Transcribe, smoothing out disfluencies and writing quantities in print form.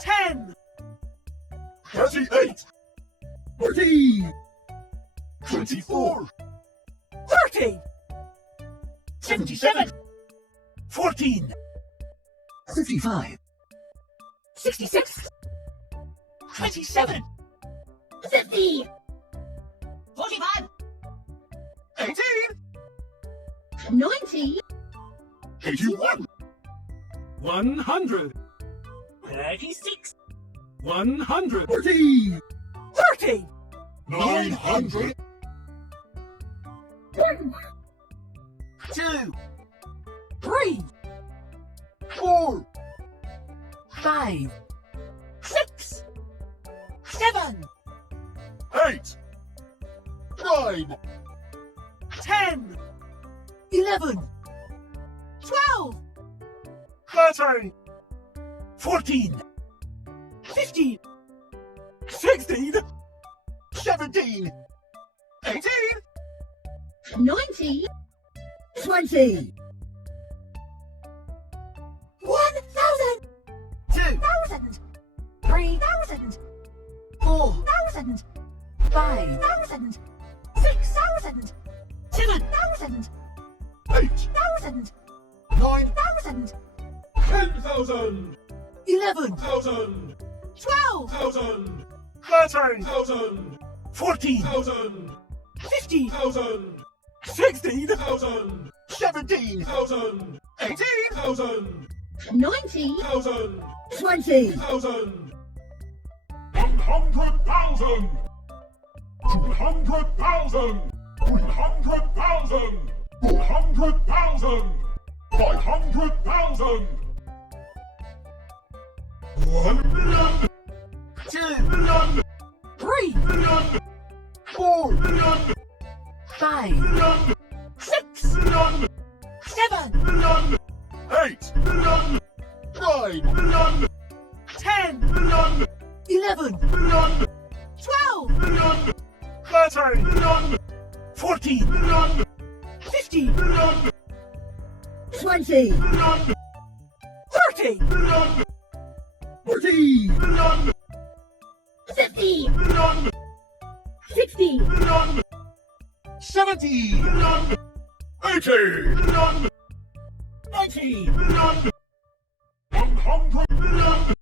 10, 38, 40, 24, 30, 77, 14, 55, 66, 27, 50, 45, 18, 90, 81, 100, 36, 100, 40, 30, 900, 1, 2, 3, 4, 5, 6, 7, 8, 9, 10, 11, 12, 13, 14, 15, 16, 17, 18, 19, 20, 1,000, 2, 3,000, 4, 4,000, 5,000, 6,000, 7,000, 8, 8,000, 9, 9,000, 10,000, 11, 1,000, 12, 1,000, 13, 1,000, 14, 1,000, 15, 1,000, 16, 1,000, 17, 1,000, 18, 1,000, 19, 1,000, 20, 1,000, 100,000, 200,000, 300,000, 400,000, 500,000, 1 million, 2, million, 3, million, 4, million, 5, million, 6, million, 7, million, 8, million, 9, million, 10, million, 11, million, 12, million, 13, million, 14, million, 15, million, 20, million, 30, million, 40, million, 50, million, 60, million, 70, million, 80, million, 90, million, 100 million,